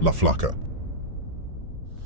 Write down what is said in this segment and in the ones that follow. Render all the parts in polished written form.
La Flaca.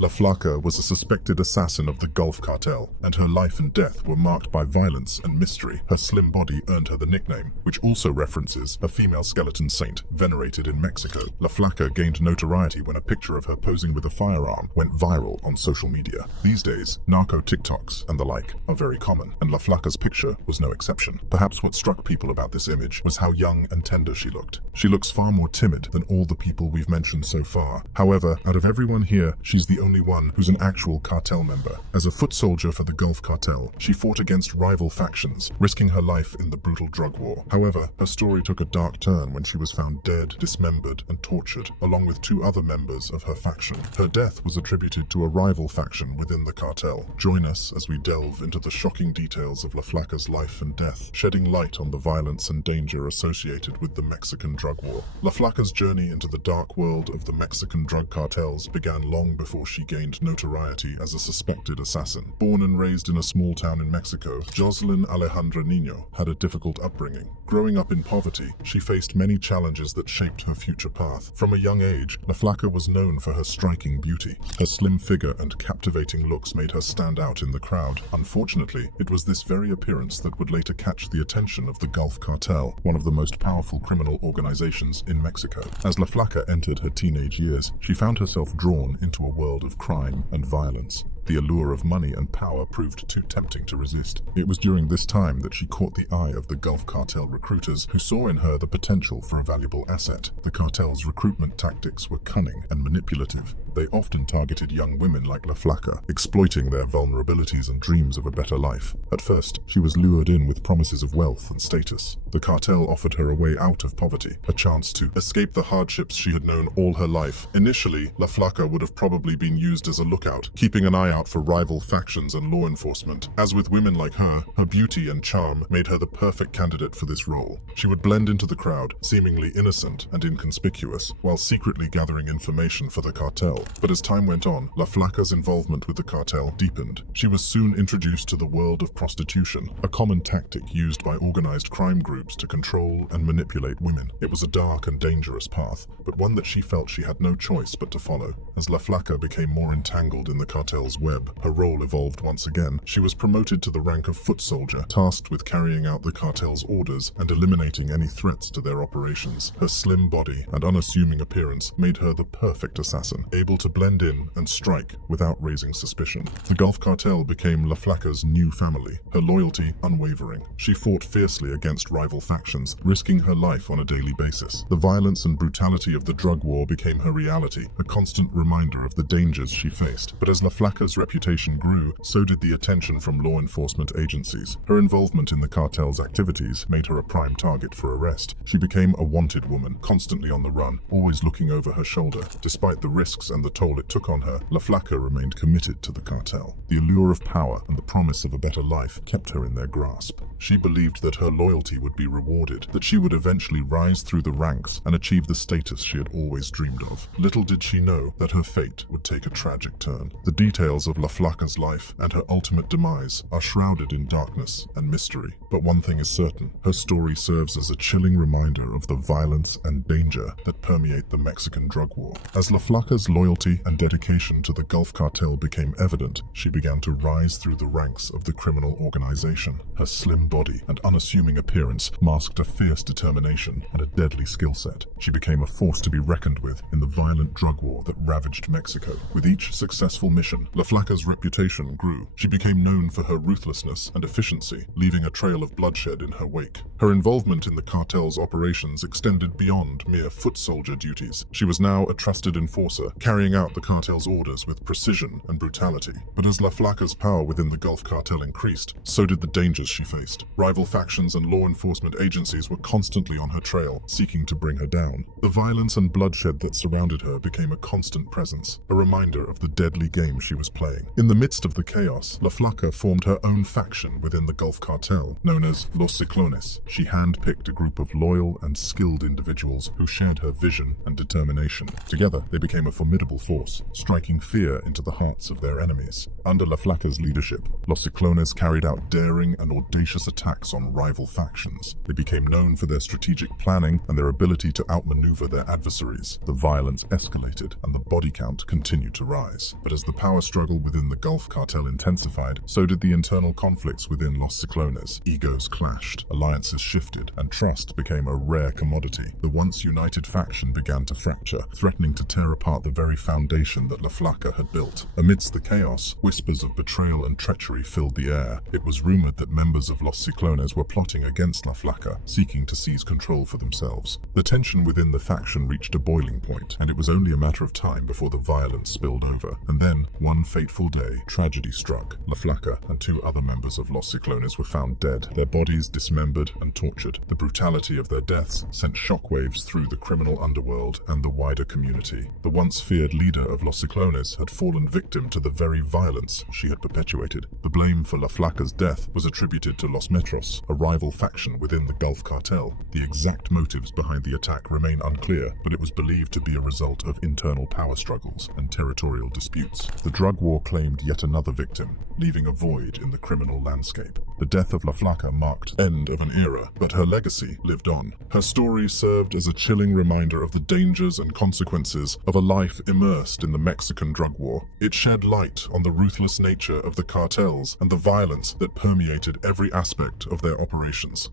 La Flaca was a suspected assassin of the Gulf Cartel, and her life and death were marked by violence and mystery. Her slim body earned her the nickname, which also references a female skeleton saint venerated in Mexico. La Flaca gained notoriety when a picture of her posing with a firearm went viral on social media. These days, narco TikToks and the like are very common, and La Flaca's picture was no exception. Perhaps what struck people about this image was how young and tender she looked. She looks far more timid than all the people we've mentioned so far. However, out of everyone here, she's the only one who's an actual cartel member. As a foot soldier for the Gulf Cartel, she fought against rival factions, risking her life in the brutal drug war. However, her story took a dark turn when she was found dead, dismembered, and tortured, along with 2 other members of her faction. Her death was attributed to a rival faction within the cartel. Join us as we delve into the shocking details of La Flaca's life and death, shedding light on the violence and danger associated with the Mexican drug war. La Flaca's journey into the dark world of the Mexican drug cartels began long before she gained notoriety as a suspected assassin. Born and raised in a small town in Mexico, Jocelyn Alejandra Niño had a difficult upbringing. Growing up in poverty, she faced many challenges that shaped her future path. From a young age, La Flaca was known for her striking beauty. Her slim figure and captivating looks made her stand out in the crowd. Unfortunately, it was this very appearance that would later catch the attention of the Gulf Cartel, one of the most powerful criminal organizations in Mexico. As La Flaca entered her teenage years, she found herself drawn into a world of crime and violence. The allure of money and power proved too tempting to resist. It was during this time that she caught the eye of the Gulf Cartel recruiters, who saw in her the potential for a valuable asset. The cartel's recruitment tactics were cunning and manipulative. They often targeted young women like La Flaca, exploiting their vulnerabilities and dreams of a better life. At first, she was lured in with promises of wealth and status. The cartel offered her a way out of poverty, a chance to escape the hardships she had known all her life. Initially, La Flaca would have probably been used as a lookout, keeping an eye out for rival factions and law enforcement. As with women like her beauty and charm made her the perfect candidate for this role. She would blend into the crowd, seemingly innocent and inconspicuous, while secretly gathering information for the cartel. But as time went on, La Flaca's involvement with the cartel deepened. She was soon introduced to the world of prostitution, a common tactic used by organized crime groups to control and manipulate women. It was a dark and dangerous path, but one that she felt she had no choice but to follow. As La Flaca became more entangled in the cartel's web, her role evolved once again. She was promoted to the rank of foot soldier, tasked with carrying out the cartel's orders and eliminating any threats to their operations. Her slim body and unassuming appearance made her the perfect assassin, able to blend in and strike without raising suspicion. The Gulf Cartel became La Flaca's new family, her loyalty unwavering. She fought fiercely against rival factions, risking her life on a daily basis. The violence and brutality of the drug war became her reality, a constant reminder of the dangers she faced. But as La Flaca's reputation grew, so did the attention from law enforcement agencies. Her involvement in the cartel's activities made her a prime target for arrest. She became a wanted woman, constantly on the run, always looking over her shoulder. Despite the risks and the toll it took on her, La Flaca remained committed to the cartel. The allure of power and the promise of a better life kept her in their grasp. She believed that her loyalty would be rewarded, that she would eventually rise through the ranks and achieve the status she had always dreamed of. Little did she know that her fate would take a tragic turn. The details of La Flaca's life and her ultimate demise are shrouded in darkness and mystery. But one thing is certain, her story serves as a chilling reminder of the violence and danger that permeate the Mexican drug war. As La Flaca's loyalty and dedication to the Gulf Cartel became evident, she began to rise through the ranks of the criminal organization. Her slim body and unassuming appearance masked a fierce determination and a deadly skill set. She became a force to be reckoned with in the violent drug war that ravaged Mexico. With each successful mission, La Flaca's reputation grew. She became known for her ruthlessness and efficiency, leaving a trail of bloodshed in her wake. Her involvement in the cartel's operations extended beyond mere foot soldier duties. She was now a trusted enforcer, carrying out the cartel's orders with precision and brutality. But as La Flaca's power within the Gulf Cartel increased, so did the dangers she faced. Rival factions and law enforcement agencies were constantly on her trail, seeking to bring her down. The violence and bloodshed that surrounded her became a constant presence, a reminder of the deadly game she was playing. In the midst of the chaos, La Flaca formed her own faction within the Gulf Cartel, known as Los Ciclones. She handpicked a group of loyal and skilled individuals who shared her vision and determination. Together, they became a formidable formidable force, striking fear into the hearts of their enemies. Under La Flaca's leadership, Los Ciclones carried out daring and audacious attacks on rival factions. They became known for their strategic planning and their ability to outmaneuver their adversaries. The violence escalated, and the body count continued to rise. But as the power struggle within the Gulf Cartel intensified, so did the internal conflicts within Los Ciclones. Egos clashed, alliances shifted, and trust became a rare commodity. The once united faction began to fracture, threatening to tear apart the very foundation that La Flaca had built. Amidst the chaos, whispers of betrayal and treachery filled the air. It was rumored that members of Los Ciclones were plotting against La Flaca, seeking to seize control for themselves. The tension within the faction reached a boiling point, and it was only a matter of time before the violence spilled over. And then, one fateful day, tragedy struck. La Flaca and 2 other members of Los Ciclones were found dead, their bodies dismembered and tortured. The brutality of their deaths sent shockwaves through the criminal underworld and the wider community. The once feared leader of Los Ciclones had fallen victim to the very violence she had perpetuated. The blame for La Flaca's death was attributed to Los Metros, a rival faction within the Gulf Cartel. The exact motives behind the attack remain unclear, but it was believed to be a result of internal power struggles and territorial disputes. The drug war claimed yet another victim, leaving a void in the criminal landscape. The death of La Flaca marked the end of an era, but her legacy lived on. Her story served as a chilling reminder of the dangers and consequences of a life immersed in the Mexican drug war. It shed light on the ruthless nature of the cartels and the violence that permeated every aspect of their operations.